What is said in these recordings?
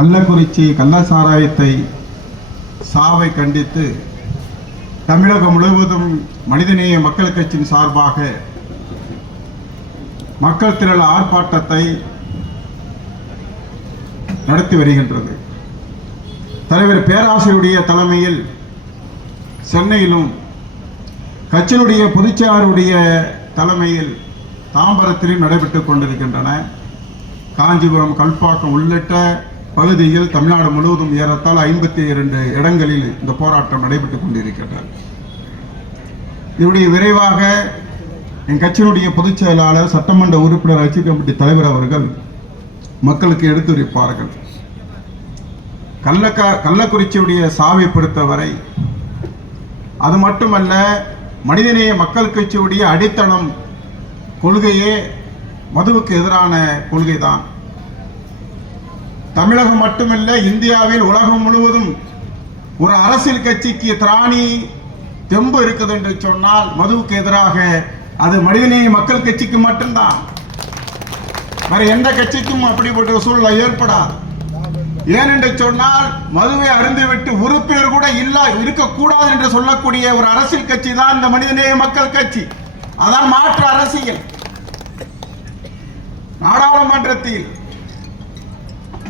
கள்ளக்குறிச்சி கள்ளச்சாராயத்தை சாவை கண்டித்து தமிழகம் முழுவதும் மனிதநேய மக்கள் கட்சியின் சார்பாக மக்கள் திரள் ஆர்ப்பாட்டத்தை நடத்தி வருகின்றது. தலைவர் பேராசிரியருடைய தலைமையில் சென்னையிலும் கட்சியினுடைய பொதுச்செயலாளருடைய தலைமையில் தாம்பரத்திலும் நடைபெற்றுக் கொண்டிருக்கின்றன. காஞ்சிபுரம், கல்பாக்கம் உள்ளிட்ட பகுதியில் தமிழ்நாடு முழுவதும் ஏறத்தாழ 52 இடங்களில் இந்த போராட்டம் நடைபெற்றுக் கொண்டிருக்கின்றன. இதனுடைய விரைவாக என் கட்சியினுடைய பொதுச் செயலாளர், சட்டமன்ற உறுப்பினர், ஆட்சி கமிட்டி தலைவர் அவர்கள் மக்களுக்கு எடுத்துரைப்பார்கள். கள்ளக்குறிச்சியுடைய சாவை பொறுத்தவரை அது மட்டுமல்ல, மனிதநேய மக்கள் கட்சியுடைய அடித்தளம் கொள்கையே மதுவுக்கு எதிரான கொள்கைதான். தமிழகம் மட்டுமல்ல, இந்தியாவில் உலகம் முழுவதும் ஒரு அரசியல் கட்சிக்கு திராணி தெம்பு இருக்குது என்று சொன்னால் மதுவுக்கு எதிராக அது மனிதநேய மக்கள் கட்சிக்கு மட்டும்தான். வேற எந்த கட்சிக்கும் அப்படிப்பட்ட சூழ்நிலை ஏற்படாது. ஏனென்று சொன்னால் மதுவை அருந்திவிட்டு உறுப்பினர் கூட இருக்கக்கூடாது என்று சொல்லக்கூடிய ஒரு அரசியல் கட்சி தான் இந்த மனிதநேய மக்கள் கட்சி. அதான் மாற்று அரசியல். நாடாளுமன்றத்தில்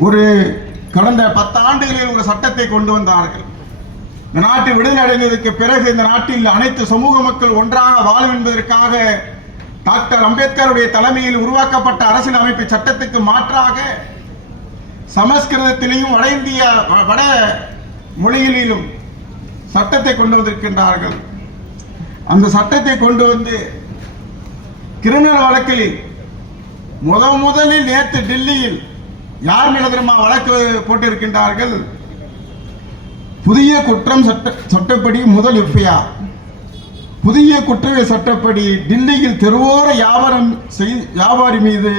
ஒரு கடந்த 10 ஆண்டுகளில் ஒரு சட்டத்தை கொண்டு வந்தார்கள். இந்த நாட்டு விடுதலை அடைந்ததற்கு பிறகு இந்த நாட்டில் அனைத்து சமூக மக்கள் ஒன்றாக வாழும் என்பதற்காக டாக்டர் அம்பேத்கருடைய தலைமையில் உருவாக்கப்பட்ட அரசியல் அமைப்பு சட்டத்துக்கு மாற்றாக சமஸ்கிருதத்திலேயும் வட இந்திய வட மொழிகளிலும் சட்டத்தை கொண்டு வந்திருக்கின்றார்கள். அந்த சட்டத்தை கொண்டு வந்து கிரிமினல் வழக்கில் முதலில் நேற்று டெல்லியில் யார் மீது தெரியுமா வழக்கு போட்டிருக்கின்றார்கள்? புதிய குற்றம் சட்டப்படி முதல் எஃப்ஐஆர், புதிய குற்றவியல் சட்டப்படி டெல்லியில் தெருவோர வியாபாரி மீது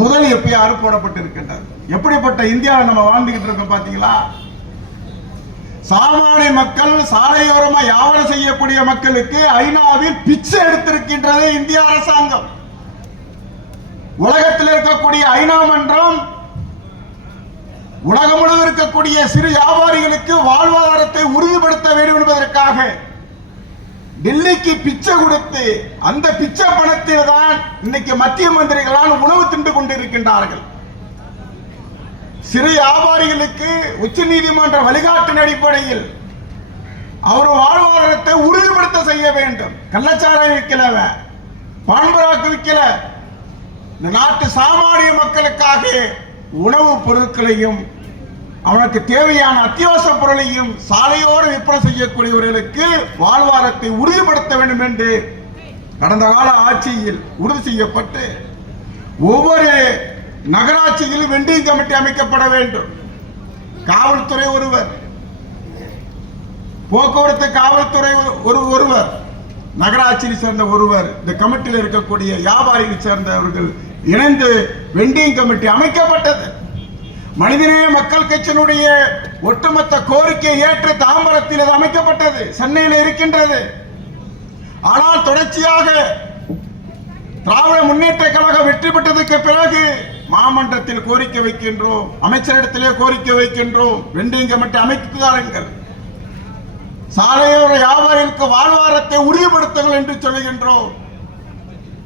முதல் எஃப்ஐஆர் போடப்பட்டிருக்கின்றது. எப்படிப்பட்ட இந்தியாவில் நம்ம வாழ்ந்துகிட்டு இருக்கோம் பாத்தீங்களா? சாமானிய மக்கள், சாலையோரமா வியாபாரம் செய்யக்கூடிய மக்களுக்கு ஐநாவில் பிச்சை எடுத்திருக்கின்றது இந்திய அரசாங்கம். உலகத்தில் இருக்கக்கூடிய ஐநா மன்றம் உலகம் முழுவதும் இருக்கக்கூடிய சிறு வியாபாரிகளுக்கு வாழ்வாதாரத்தை உறுதிப்படுத்த வேண்டும் என்பதற்காக டெல்லிக்கு பிச்சை கொடுத்து அந்த பிச்சை பணத்தில் தான் இன்னைக்கு மத்திய மந்திரிகளால் உணவு தின்று கொண்டிருக்கின்றார்கள். சிறு வியாபாரிகளுக்கு உச்ச நீதிமன்ற வழிகாட்டின் அடிப்படையில் அவர் வாழ்வாதாரத்தை உறுதிப்படுத்த செய்ய வேண்டும். கள்ளச்சாராயம் விற்கல, பான்பராக்கு விற்கல, இந்த நாட்டு சாமானிய மக்களுக்காக உணவுப் பொருட்களையும் அவனுக்கு தேவையான அத்தியாவசிய பொருளையும் சாலையோடு விற்பனை செய்யக்கூடியவர்களுக்கு வாழ்வாரத்தை உறுதிப்படுத்த வேண்டும் என்று கடந்த கால ஆட்சியில் உறுதி செய்யப்பட்டு ஒவ்வொரு நகராட்சியிலும் வெண்டிங் கமிட்டி அமைக்கப்பட வேண்டும். காவல்துறை ஒருவர், போக்குவரத்து காவல்துறை ஒருவர், நகராட்சியை சேர்ந்த ஒருவர், இந்த கமிட்டியில் இருக்கக்கூடிய வியாபாரிகளை சேர்ந்தவர்கள் இணைந்து வெண்டிங் கமிட்டி அமைக்கப்பட்டது. மனிதநேய மக்கள் கட்சியினுடைய ஒட்டுமொத்த கோரிக்கையை ஏற்று தாம்பரத்தில் அது அமைக்கப்பட்டது, சென்னையில் இருக்கின்றது. ஆனால் தொடர்ச்சியாக திராவிட முன்னேற்ற கழகம் வெற்றி பெற்றதற்கு பிறகு மாமன்றத்தில் கோரிக்கை வைக்கின்றோம், அமைச்சரிடத்திலே கோரிக்கை வைக்கின்றோம், வெண்டிங் கமிட்டி அமைக்கிறார்கள், சாலையோர வியாபாரிகளுக்கு வாழ்வாரத்தை உறுதிப்படுத்துங்கள் என்று சொல்லுகின்றோம்.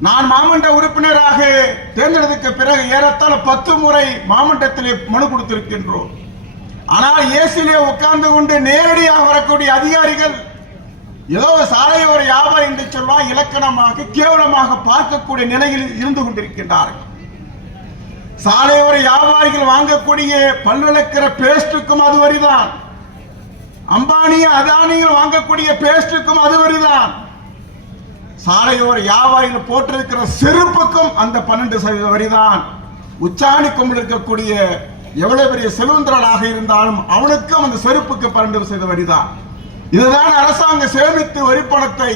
நான் மாமன்ற உறுப்பினராக தேர்ந்தெடுத்த பிறகு ஏறத்தாழ 10 முறை மாமன்றத்திலே மனு கொடுத்திருக்கின்றோம். ஆனால் ஏசிலே உட்கார்ந்து கொண்டு நேரடியாக வரக்கூடிய அதிகாரிகள் ஏதோ சாலையோர வியாபாரி என்று சொல்வார் இலக்கணமாக கேவலமாக பார்க்கக்கூடிய நிலையில் இருந்து கொண்டிருக்கின்றார்கள். சாலையோர வியாபாரிகள் வாங்கக்கூடிய பல்விளக்கிற பேஸ்டுக்கும் அது வரிதான், அம்பானிய அதானியில் வாங்கக்கூடிய பேஸ்டுக்கும் அது வரிதான், சாலையோர வியாபாரிகள் போட்டிருக்கிற செருப்புக்கும் அந்த 12% வரிதான். உச்சாணி கொம்பில் இருக்கக்கூடிய எவ்வளவு பெரிய செல்வந்தராக இருந்தாலும் அவனுக்கும் அந்த செருப்புக்கு 12% வரிதான். இதுதான் அரசாங்கம் சேமித்து வரிப்பணத்தை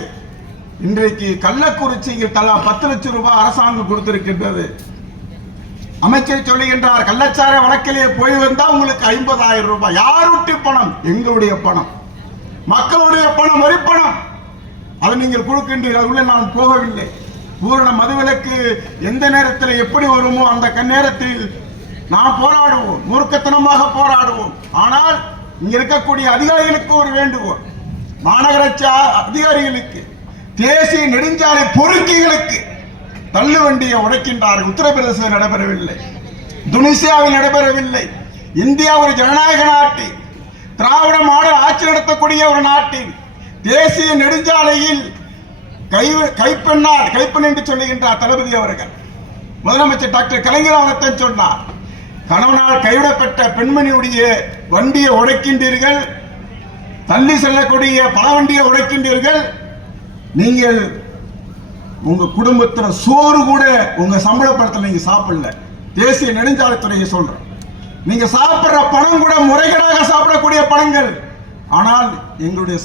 இன்றைக்கு கள்ளக்குறிச்சியில் தலா 10 லட்சம் ரூபாய் அரசாங்கம் கொடுத்திருக்கின்றது. அமைச்சர் சொல்லுகின்றார், கள்ளச்சாராய வழக்கிலே போய் வந்தா உங்களுக்கு 50,000 ரூபாய். யாருடைய பணம்? எங்களுடைய பணம், மக்களுடைய பணம், வரிப்பணம். அதை நீங்கள் கொடுக்கின்றீர்கள். உள்ள நான் போகவில்லை. பூரண மதுவிலக்கு எந்த நேரத்தில் எப்படி வருமோ அந்த நேரத்தில் நாம் போராடுவோம், மூர்க்கத்தனமாக போராடுவோம். ஆனால் இங்க இருக்கக்கூடிய அதிகாரிகளுக்கு ஒரு வேண்டுகோள், மாநகராட்சி அதிகாரிகளுக்கு, தேசிய நெடுஞ்சாலை பொறுக்கிகளுக்கு தள்ளு வண்டியை உடைக்கின்றார்கள். உத்தரப்பிரதேசத்தில் நடைபெறவில்லை, துனிசியாவில் நடைபெறவில்லை. இந்தியா ஒரு ஜனநாயக நாட்டில், திராவிட மாடல் ஆட்சி நடத்தக்கூடிய ஒரு நாட்டில் தேசிய நெடுஞ்சாலையில் கைப்பெண் என்று சொல்லுகின்றார் தளபதி அவர்கள். முதலமைச்சர் டாக்டர் கலைஞர் அவர்கள் சொன்னார், கணவனால் கைவிடப்பட்ட பெண்மணியுடைய வண்டியை உடைக்கின்றீர்கள், தள்ளி செல்லக்கூடிய பல வண்டியை உடைக்கின்றீர்கள். நீங்கள் உங்க குடும்பத்தில் சோறு கூட உங்க சம்பள படத்தில் நீங்க சாப்பிடல. தேசிய நெடுஞ்சாலைத்துறையை சொல்றேன், நீங்க சாப்பிடுற பணம் கூட முறைகேடாக சாப்பிடக்கூடிய பணங்கள். ஆனால் எங்களுடைய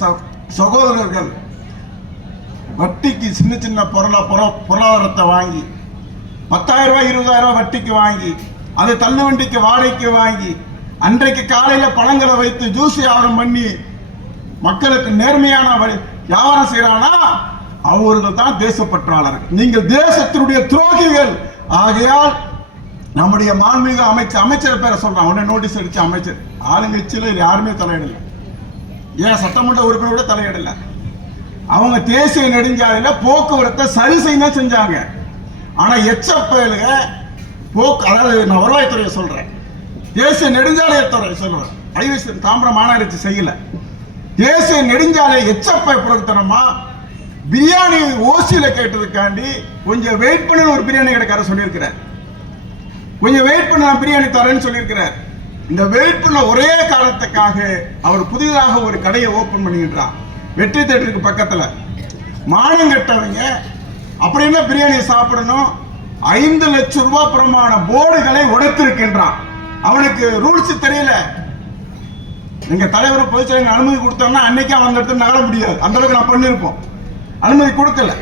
சகோதரர்கள் வட்டிக்கு சின்ன சின்ன பொருளாதாரத்தை வாங்கி 10,000 ரூபாய் 20,000 ரூபாய் வட்டிக்கு வாங்கி, அதை தள்ளு வண்டிக்கு வாடகைக்கு வாங்கி, அன்றைக்கு காலையில பழங்களை வைத்து ஜூஸ் வியாபாரம் பண்ணி மக்களுக்கு நேர்மையான வியாபாரம் செய்யறானா அவர்கள் தான் தேசப்பற்றாளர்கள். நீங்கள் தேசத்தினுடைய துரோகிகள். ஆகையால் நம்முடைய மாண்புமிகு அமைச்சர் பேரை சொல்றான், உடனே நோட்டீஸ் அடிச்ச அமைச்சர். ஆளுங்கட்சியில் யாருமே தலையிடல, ஏன் சட்டமன்ற உறுப்பினர் கூட தலையிடல. அவங்க தேசிய நெடுஞ்சாலையில போக்குவரத்தை சரி செய்ய செஞ்சாங்க. ஆனா எச்சப்பயலுக அதாவது நான் வருவாய்த்துறையை சொல்றேன், தேசிய நெடுஞ்சாலைத்துறை சொல்றேன், ஹைவேஸ் தாம்பரம் மாநகராட்சி செய்யல. தேசிய நெடுஞ்சாலை எச்சப்பை பொருத்தனமா பிரியாணி ஓசியில கேட்டதுக்காண்டி கொஞ்சம் வெயிட் பண்ண ஒரு பிரியாணி கடைக்கார சொல்லியிருக்கிறார், கொஞ்சம் வெயிட் பண்ண பிரியாணி தரேன்னு சொல்லியிருக்கிறார். இந்த வெயிட் பண்ண ஒரே காரணத்துக்காக அவர் புதிதாக ஒரு கடையை ஓபன் பண்ணுகின்றார் வெற்றி தேட்டருக்கு பக்கத்துல. மானியம் கட்டவங்க அப்படி என்ன பிரியாணியை சாப்பிடணும், 5 லட்சம் ரூபாய் பிரமாண போர்டுகளை உடைத்திருக்கின்றான். அவனுக்கு ரூல்ஸ் தெரியல. எங்க தலைவர் பொதுச்செயலாளர் அனுமதி கொடுத்தோம்னா அன்னைக்கே அந்த இடத்துல நகர முடியாது, அந்த அளவுக்கு நான் பண்ணிருப்போம். அனுமதி கொடுக்கல,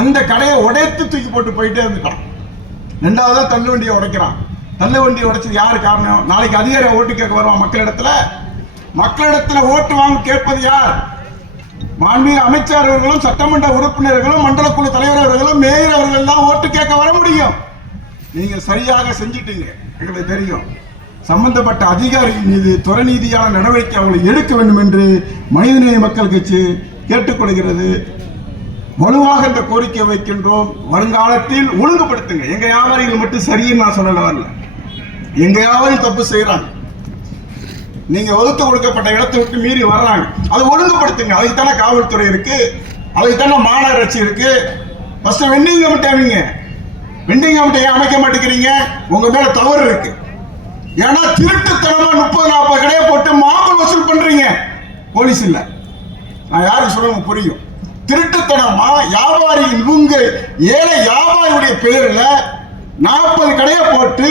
அந்த கடையை உடைத்து தூக்கி போட்டு போயிட்டே இருந்துட்டான். 2வதா தள்ளு வண்டியை உடைக்கிறான். தள்ளு வண்டியை உடைச்சது யாரு காரணம்? நாளைக்கு அதிகாரி ஓட்டு கேட்க வருவான் மக்களிடத்துல ஓட்டு வாங்க கேட்பது யார்? மாண்புமிகு அமைச்சர் அவர்களும் சட்டமன்ற உறுப்பினர்களும் மண்டல குழு தலைவர் அவர்களும் மேயர் அவர்கள் தான் ஓட்டு கேட்க வர முடியும். நீங்க சரியாக செஞ்சிட்டீங்க, எங்களுக்கு தெரியும். சம்பந்தப்பட்ட அதிகாரிகள் மீது துறை நீதியான நடவடிக்கை அவங்களை எடுக்க வேண்டும் என்று மனிதநேய மக்கள் கட்சி கேட்டுக்கொள்கிறது. வலுவாக இந்த கோரிக்கை வைக்கின்றோம். வருங்காலத்தில் ஒழுங்குபடுத்துங்க. எங்க வியாபாரிகள் மட்டும் சரின்னு நான் சொல்லல வரல, எங்க வியாபாரி தப்பு செய்யறாங்க, நீங்க ஒதுக்க கொடுக்கப்பட்ட இடத்தை விட்டு மீறி வர்றாங்க, அதை ஒழுங்குபடுத்துங்க. அதுக்கு தானே காவல்துறை இருக்கு, அதுக்கு தானே மாநகராட்சி இருக்கு. ஃபர்ஸ்ட் வெண்டிங் கமிட்டி அமைங்க. வெண்டிங் கமிட்டி ஏன் அமைக்க மாட்டேங்கிறீங்க? உங்க மேல தவறு இருக்கு. ஏன்னா திருட்டுத்தனமா 30-40 கடையை போட்டு மாமூல் வசூல் பண்றீங்க. போலீஸ் இல்ல, நான் யாருக்கு சொல்லுங்க புரியும். திருட்டுத்தனமா வியாபாரி, இவங்க ஏழை வியாபாரியுடைய பெயர்ல 40 கடையை போட்டு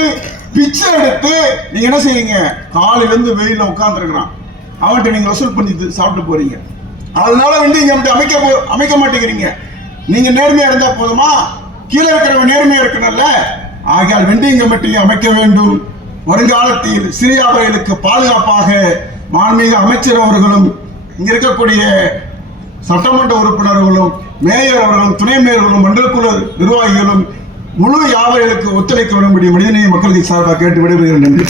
பிச்சை எடுத்து நீங்க என்ன செய்யுங்க? காலையில இருந்து வெயில உட்கார்ந்து இருக்கிறான், அவன்கிட்ட நீங்க வசூல் பண்ணி சாப்பிட்டு போறீங்க. அதனால வெண்டிங் கமிட்டி அமைக்க மாட்டேங்கிறீங்க. நீங்க நேர்மையா இருந்தா போதுமா? கீழே இருக்கிறவங்க நேர்மையா இருக்கணும்ல. ஆகையால் வெண்டிங் கமிட்டி அமைக்க வேண்டும். வருங்காலத்தில் சிறு வியாபாரிகளுக்கு பாதுகாப்பாக மாண்புமிகு அமைச்சர் அவர்களும் இங்க இருக்கக்கூடிய சட்டமன்ற உறுப்பினர்களும் மேயர் அவர்களும் துணை மேயர்களும் மண்டல குழு நிர்வாகிகளும் முழு வியாபாரிகளுக்கு ஒத்துழைக்க வேண்டும்படி மனிதநேய மக்களுக்கு சார்பாக கேட்டு விடைபெறுகிறேன். நன்றி.